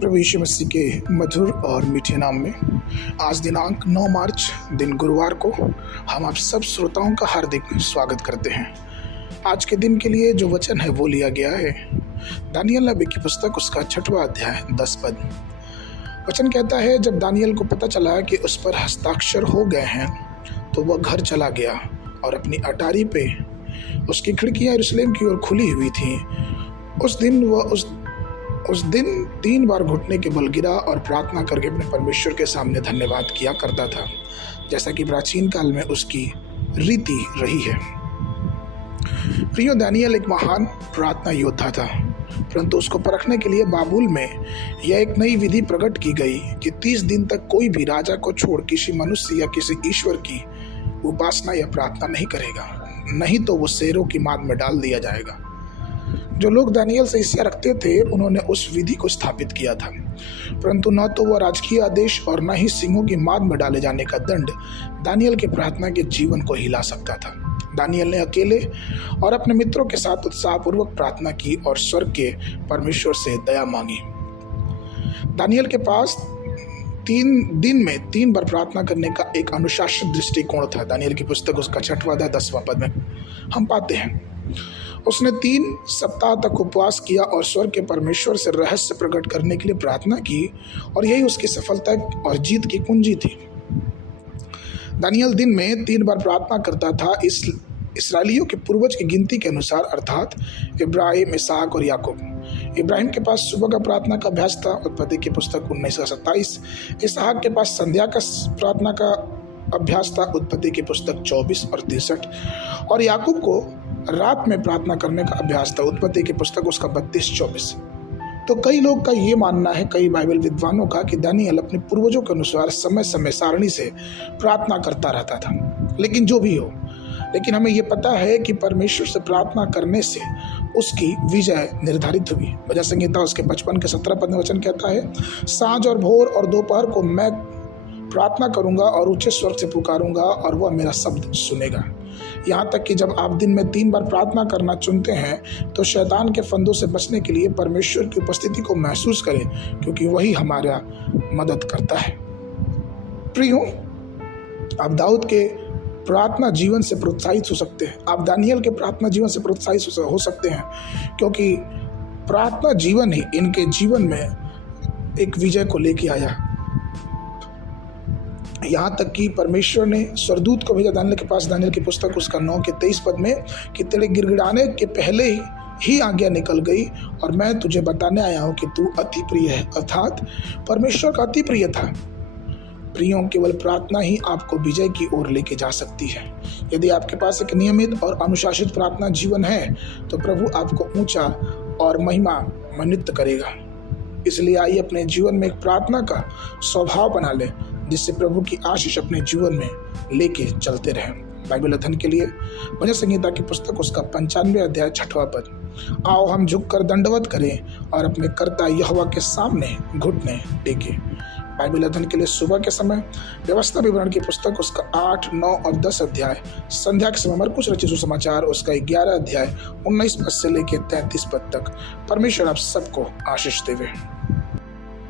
प्रभु यीशु मसीह के मधुर और मीठे नाम में आज दिनांक 9 मार्च दिन गुरुवार को हम आप सब श्रोताओं का हार्दिक स्वागत करते हैं। आज के दिन के लिए जो वचन है वो लिया गया है दानियल नबी की पुस्तक उसका 6वां अध्याय 10 पद। वचन कहता है, जब दानियल को पता चला कि उस पर हस्ताक्षर हो गए हैं तो वह घर चला गया और अपनी अटारी पे उसकी खिड़कियां यरूशलेम की ओर खुली हुई थीं। उस दिन 3 बार घुटने के बल गिरा और प्रार्थना करके अपने परमेश्वर के सामने धन्यवाद किया करता था, जैसा कि प्राचीन काल में उसकी रीति रही है। प्रियो, दानियल एक महान प्रार्थना योद्धा था, परंतु उसको परखने के लिए बाबुल में यह एक नई विधि प्रकट की गई कि 30 दिन तक कोई भी राजा को छोड़ किसी मनुष्य या किसी ईश्वर की उपासना या प्रार्थना नहीं करेगा, नहीं तो वो शेरों की माद में डाल दिया जाएगा। जो लोग दानियल से ईर्ष्या रखते थे उन्होंने उस विधि को स्थापित किया था, परंतु न तो वह राजकीय आदेश और न ही सिंहों की माद में डाले जाने का दंड दानियल के प्रार्थना के जीवन को हिला सकता था। दानियल ने अकेले और अपने मित्रों के साथ उत्साहपूर्वक प्रार्थना की और स्वर्ग के परमेश्वर से दया मांगी। दानियल के पास 3 दिन में 3 बार प्रार्थना करने का एक अनुशासित दृष्टिकोण था। दानियल की पुस्तक उसका 6वां अध्याय 10वां पद में हम पाते हैं, उसने 3 सप्ताह तक उपवास किया और स्वर्ग के परमेश्वर से रहस्य प्रकट करने के लिए प्रार्थना की, और यही उसकी सफलता और जीत की कुंजी थी। दानियल दिन में 3 बार प्रार्थना करता था। इस्राएलियों के पूर्वज की गिनती के अनुसार, अर्थात इब्राहिम, इसहाक और याकूब। इब्राहिम के पास सुबह का प्रार्थना का अभ्यास था, उत्पत्ति की पुस्तक 19:27। इसहाक के पास संध्या का प्रार्थना का अभ्यास था, उत्पत्ति की पुस्तक 24 और 63। और याकूब को रात में प्रार्थना करने का अभ्यास था, उत्पत्ति की पुस्तक उसका 32-24। तो कई लोग का ये मानना है, कई बाइबल विद्वानों का, कि दानियल अपने पूर्वजों के अनुसार समय समय सारणी से प्रार्थना करता रहता था। लेकिन जो भी हो, लेकिन हमें ये पता है कि परमेश्वर से प्रार्थना करने से उसकी विजय निर्धारित हुई। भजन संहिता उसके 55 के 17 पद में वचन कहता है, सांझ और भोर और दोपहर को मैं प्रार्थना करूंगा और ऊंचे स्वर से पुकारूंगा और वह मेरा शब्द सुनेगा। यहाँ तक कि जब आप दिन में 3 बार प्रार्थना करना चुनते हैं तो शैतान के फंदों से बचने के लिए परमेश्वर की उपस्थिति को महसूस करें, क्योंकि वही हमारा मदद करता है। प्रियो, आप दाऊद के प्रार्थना जीवन से प्रोत्साहित हो सकते हैं, आप दानियल के प्रार्थना जीवन से प्रोत्साहित हो सकते हैं, क्योंकि प्रार्थना जीवन ही इनके जीवन में एक विजय को लेके आया। यहाँ तक कि परमेश्वर ने स्वर्गदूत को भेजा दानियल के पास, दानियल की पुस्तक उसका 9 के 23 पद में, कि तेरे गिड़गिड़ाने के पहले ही आज्ञा निकल गई और मैं तुझे बताने आया हूँ कि तू अति प्रिय है। अर्थात परमेश्वर का अति प्रिय था। प्रियों, केवल प्रार्थना ही आपको विजय की ओर लेके जा सकती है। यदि आपके पास एक नियमित और अनुशासित प्रार्थना जीवन है तो प्रभु आपको ऊंचा और महिमान्वित करेगा। इसलिए आइए अपने जीवन में एक प्रार्थना का स्वभाव बना लें, जिससे प्रभु की आशीष अपने जीवन में लेके चलते रहें। बाइबल अध्ययन के लिए भजन संहिता की पुस्तक उसका 95 अध्याय 6वां पद। आओ हम झुककर दंडवत करें और अपने कर्ता यहोवा के सामने घुटने टेकें। बाइबल अध्ययन के लिए सुबह के समय व्यवस्था विवरण की पुस्तक उसका 8, 9 और 10 अध्याय। संध्या के समय मरकुस रचित सुसमाचार उसका 11 अध्याय 19 पद से लेकर 33 पद तक। परमेश्वर आप सबको आशीष देवे।